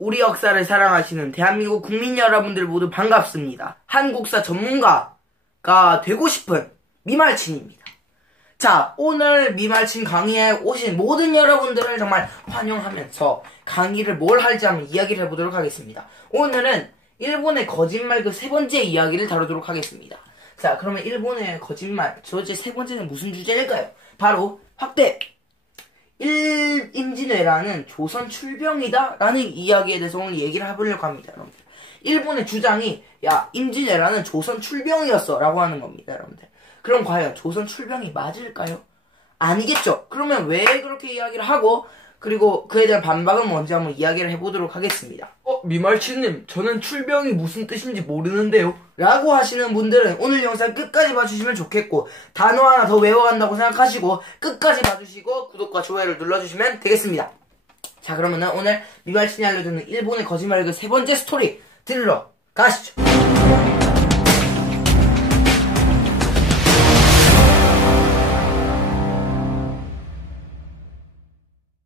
우리 역사를 사랑하시는 대한민국 국민 여러분들 모두 반갑습니다. 한국사 전문가가 되고 싶은 미말친입니다. 자, 오늘 미말친 강의에 오신 모든 여러분들을 정말 환영하면서 강의를 뭘 할지 한번 이야기를 해보도록 하겠습니다. 오늘은 일본의 거짓말 그 세 번째 이야기를 다루도록 하겠습니다. 자, 그러면 일본의 거짓말 도대체 세 번째는 무슨 주제일까요? 바로 확대! 임진왜란은 조선 출병이다 라는 이야기에 대해서 오늘 얘기를 해보려고 합니다, 여러분들. 일본의 주장이 야, 임진왜란은 조선 출병이었어 라고 하는 겁니다, 여러분들. 그럼 과연 조선 출병이 맞을까요? 아니겠죠. 그러면 왜 그렇게 이야기를 하고 그리고 그에 대한 반박은 뭔지 한번 이야기를 해보도록 하겠습니다. 미말치님, 저는 출병이 무슨 뜻인지 모르는데요? 라고 하시는 분들은 오늘 영상 끝까지 봐주시면 좋겠고, 단어 하나 더 외워간다고 생각하시고 끝까지 봐주시고 구독과 좋아요를 눌러주시면 되겠습니다. 자, 그러면은 오늘 미말친이 알려주는 일본의 거짓말 그 세 번째 스토리 들으러 가시죠.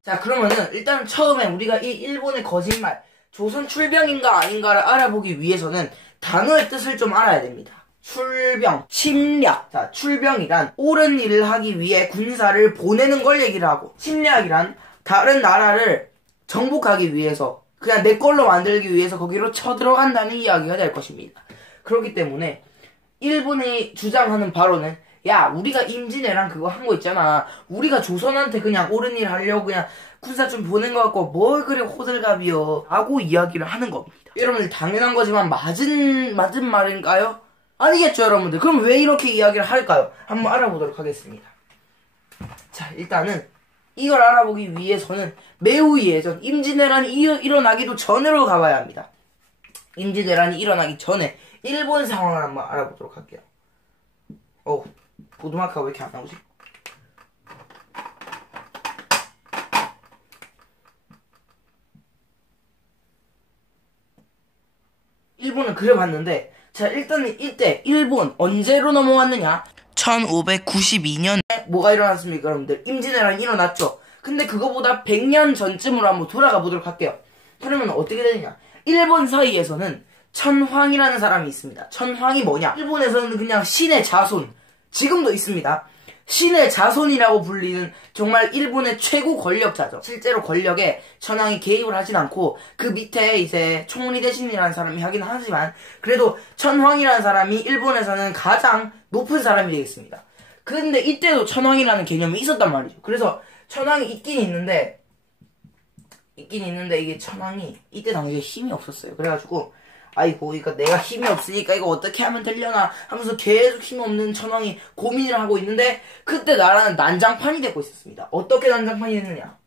자, 그러면은 일단 처음에 우리가 이 일본의 거짓말 조선 출병인가 아닌가를 알아보기 위해서는 단어의 뜻을 좀 알아야 됩니다. 출병, 침략. 자, 출병이란 옳은 일을 하기 위해 군사를 보내는 걸 얘기를 하고, 침략이란 다른 나라를 정복하기 위해서 그냥 내 걸로 만들기 위해서 거기로 쳐들어간다는 이야기가 될 것입니다. 그렇기 때문에 일본이 주장하는 바로는 야, 우리가 임진왜란 그거 한 거 있잖아. 우리가 조선한테 그냥 옳은 일 하려고 그냥 군사 좀 보낸 거 같고 뭘 그래 호들갑이여 라고 이야기를 하는 겁니다. 여러분들 당연한 거지만 맞은 말인가요? 아니겠죠, 여러분들. 그럼 왜 이렇게 이야기를 할까요? 한번 알아보도록 하겠습니다. 자, 일단은 이걸 알아보기 위해서는 매우 예전 임진왜란이 일어나기도 전으로 가봐야 합니다. 임진왜란이 일어나기 전에 일본 상황을 한번 알아보도록 할게요. 보드마크가 왜 이렇게 안 나오지? 일본은 그래봤는데, 자, 일단은 이때 일본 언제로 넘어왔느냐? 1592년에 뭐가 일어났습니까, 여러분들? 임진왜란이 일어났죠. 근데 그거보다 100년 전쯤으로 한번 돌아가 보도록 할게요. 그러면 어떻게 되느냐? 일본 사이에서는 천황이라는 사람이 있습니다. 천황이 뭐냐? 일본에서는 그냥 신의 자손, 지금도 있습니다. 신의 자손이라고 불리는 정말 일본의 최고 권력자죠. 실제로 권력에 천황이 개입을 하진 않고 그 밑에 이제 총리 대신이라는 사람이 하긴 하지만 그래도 천황이라는 사람이 일본에서는 가장 높은 사람이 되겠습니다. 근데 이때도 천황이라는 개념이 있었단 말이죠. 그래서 천황이 있긴 있는데 이게 천황이 이때 당시에 힘이 없었어요. 그래가지고 아이고, 이거 내가 힘이 없으니까 이거 어떻게 하면 되려나 하면서 계속 힘 없는 천황이 고민을 하고 있는데 그때 나라는 난장판이 되고 있었습니다. 어떻게 난장판이 됐느냐?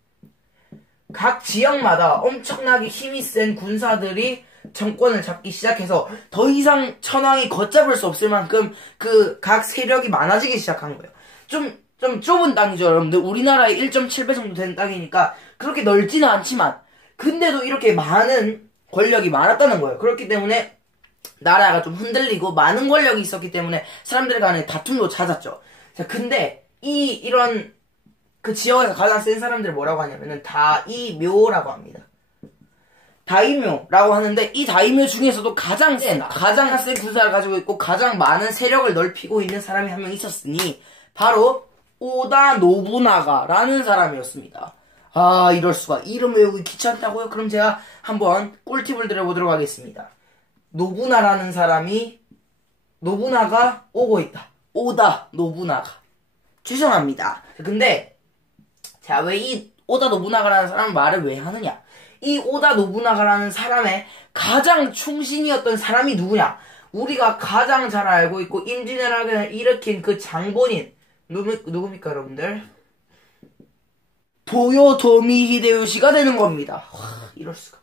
각 지역마다 엄청나게 힘이 센 군사들이 정권을 잡기 시작해서 더 이상 천황이 걷잡을 수 없을 만큼 그 각 세력이 많아지기 시작한 거예요. 좀 좁은 땅이죠, 여러분들. 우리나라의 1.7배 정도 되는 땅이니까 그렇게 넓지는 않지만 근데도 이렇게 많은 권력이 많았다는 거예요. 그렇기 때문에 나라가 좀 흔들리고 많은 권력이 있었기 때문에 사람들 간의 다툼도 잦았죠. 자, 근데 이런 그 지역에서 가장 센 사람들 뭐라고 하냐면은 다이묘라고 합니다. 다이묘라고 하는데 이 다이묘 중에서도 가장 센 군사를 가지고 있고 가장 많은 세력을 넓히고 있는 사람이 한 명 있었으니 바로 오다 노부나가라는 사람이었습니다. 아, 이럴수가. 이름 외우기 귀찮다고요? 그럼 제가 한번 꿀팁을 드려보도록 하겠습니다. 노부나라는 사람이 노부나가 오고 있다. 오다 노부나가. 죄송합니다. 근데 자, 왜 이 오다 노부나가라는 사람 말을 왜 하느냐? 이 오다 노부나가라는 사람의 가장 충신이었던 사람이 누구냐? 우리가 가장 잘 알고 있고 임진왜란을 일으킨 그 장본인 누굽니까, 여러분들? 도요토미 히데요시가 되는 겁니다. 와, 이럴수가.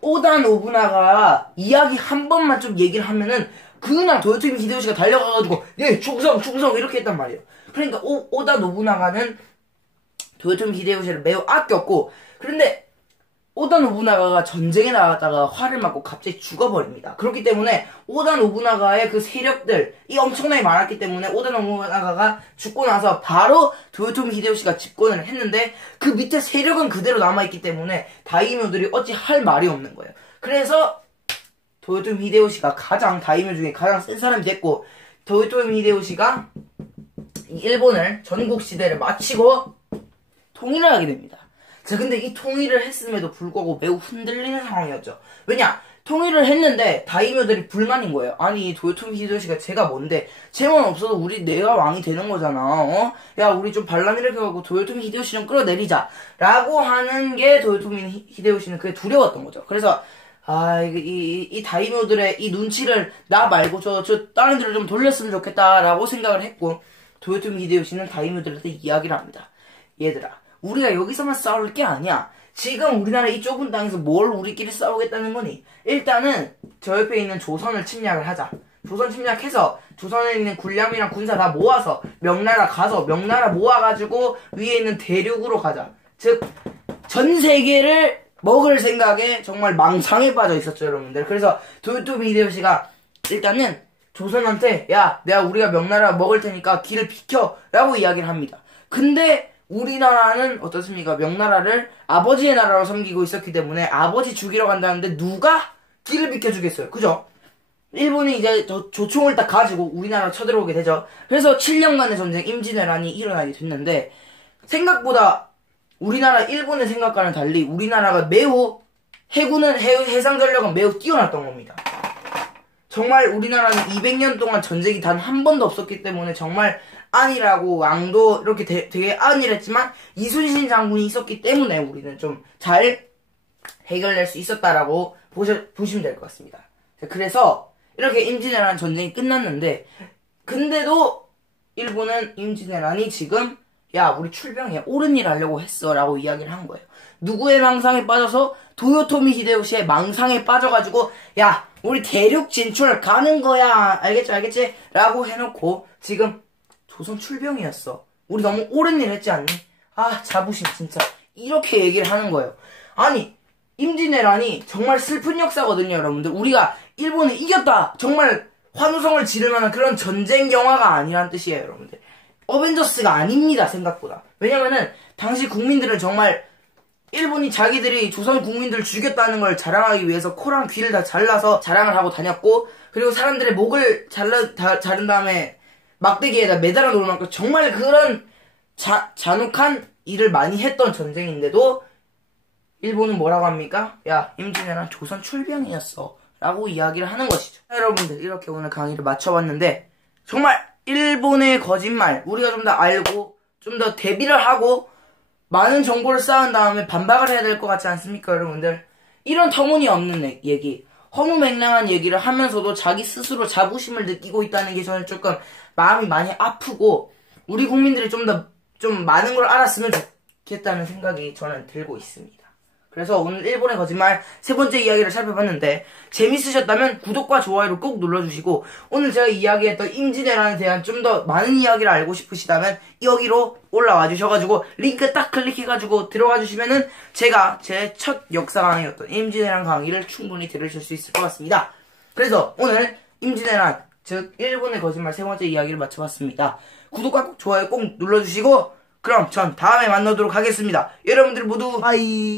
오다 노부나가 이야기 한 번만 좀 얘기를 하면은 그날 도요토미 히데요시가 달려가가지고 예, 충성 이렇게 했단 말이에요. 그러니까 오다 노부나가는 도요토미 히데요시를 매우 아꼈고, 그런데 오다 노부나가가 전쟁에 나갔다가 활을 맞고 갑자기 죽어버립니다. 그렇기 때문에 오다 노부나가의 그 세력들이 엄청나게 많았기 때문에 오다 노부나가가 죽고 나서 바로 도요토미 히데요시가 집권을 했는데 그 밑에 세력은 그대로 남아있기 때문에 다이묘들이 어찌 할 말이 없는 거예요. 그래서 도요토미 히데요시가 다이묘 중에 가장 센 사람이 됐고, 도요토미 히데요시가 일본을 전국시대를 마치고 통일을 하게 됩니다. 자, 근데 이 통일을 했음에도 불구하고 매우 흔들리는 상황이었죠. 왜냐? 통일을 했는데 다이묘들이 불만인 거예요. 아니, 도요토미 히데요시가 제가 뭔데? 쟤만 없어도 내가 왕이 되는 거잖아. 야, 우리 좀 반란 일으켜갖고 도요토미 히데요시 좀 끌어내리자. 라고 하는 게 도요토미 히데요시는 그게 두려웠던 거죠. 그래서 이 다이묘들의 이 눈치를 나 말고 저 다른 데로 좀 돌렸으면 좋겠다라고 생각을 했고, 도요토미 히데요시는 다이묘들한테 이야기를 합니다. 얘들아, 우리가 여기서만 싸울 게 아니야. 지금 우리나라 이 좁은 땅에서 뭘 우리끼리 싸우겠다는 거니? 일단은 저 옆에 있는 조선을 침략을 하자. 조선 침략해서 조선에 있는 군량이랑 군사 다 모아서 명나라 가서 명나라 모아가지고 위에 있는 대륙으로 가자. 즉 전 세계를 먹을 생각에 정말 망상에 빠져 있었죠, 여러분들. 그래서 도요토미 히데요시가 일단은 조선한테 우리가 명나라 먹을 테니까 길을 비켜 라고 이야기를 합니다. 근데 우리나라는 어떻습니까? 명나라를 아버지의 나라로 섬기고 있었기 때문에 아버지 죽이러 간다는데 누가 길을 비켜주겠어요? 그죠? 일본이 이제 조총을 딱 가지고 우리나라로 쳐들어오게 되죠. 그래서 7년간의 전쟁 임진왜란이 일어나게 됐는데, 생각보다 일본의 생각과는 달리 우리나라가 매우 해상 전력은 매우 뛰어났던 겁니다. 정말 우리나라는 200년 동안 전쟁이 단 한 번도 없었기 때문에 정말 안일하고 왕도 이렇게 되게 안일했지만 이순신 장군이 있었기 때문에 우리는 좀 잘 해결될 수 있었다라고 보시면 될 것 같습니다. 그래서 이렇게 임진왜란 전쟁이 끝났는데, 근데도 일본은 임진왜란이 지금 우리 출병이야, 옳은 일 하려고 했어 라고 이야기를 한 거예요. 누구의 망상에 빠져서? 도요토미 히데요시의 망상에 빠져가지고 우리 대륙 진출 가는 거야, 알겠지? 라고 해놓고 지금 조선 출병이었어, 우리 너무 옳은 일 했지 않니? 자부심 진짜, 이렇게 얘기를 하는 거예요. 아니, 임진왜란이 정말 슬픈 역사거든요, 여러분들. 우리가 일본을 이겼다, 정말 환호성을 지를 만한 그런 전쟁 영화가 아니란 뜻이에요, 여러분들. 어벤져스가 아닙니다, 생각보다. 왜냐면은 당시 국민들은 정말 일본이 자기들이 조선 국민들을 죽였다는 걸 자랑하기 위해서 코랑 귀를 다 잘라서 자랑을 하고 다녔고, 그리고 사람들의 목을 자른 다음에 막대기에다 매달아 놓을 만큼 정말 그런 잔혹한 일을 많이 했던 전쟁인데도 일본은 뭐라고 합니까? 임진왜란 조선 출병이었어 라고 이야기를 하는 것이죠. 여러분들, 이렇게 오늘 강의를 마쳐봤는데, 정말 일본의 거짓말 우리가 좀 더 알고 좀 더 대비를 하고 많은 정보를 쌓은 다음에 반박을 해야 될 것 같지 않습니까, 여러분들? 이런 터무니없는 얘기, 허무맹랑한 얘기를 하면서도 자기 스스로 자부심을 느끼고 있다는 게 저는 조금 마음이 많이 아프고, 우리 국민들이 좀 많은 걸 알았으면 좋겠다는 생각이 저는 들고 있습니다. 그래서 오늘 일본의 거짓말 세 번째 이야기를 살펴봤는데, 재밌으셨다면 구독과 좋아요를 꼭 눌러주시고, 오늘 제가 이야기했던 임진왜란에 대한 좀 더 많은 이야기를 알고 싶으시다면 여기로 올라와 주셔가지고 링크 딱 클릭해가지고 들어가 주시면은 제가 제 첫 역사 강의였던 임진왜란 강의를 충분히 들으실 수 있을 것 같습니다. 그래서 오늘 임진왜란, 즉 일본의 거짓말 세 번째 이야기를 마쳐봤습니다. 구독과 좋아요 꼭 눌러주시고, 그럼 전 다음에 만나도록 하겠습니다. 여러분들 모두 바이.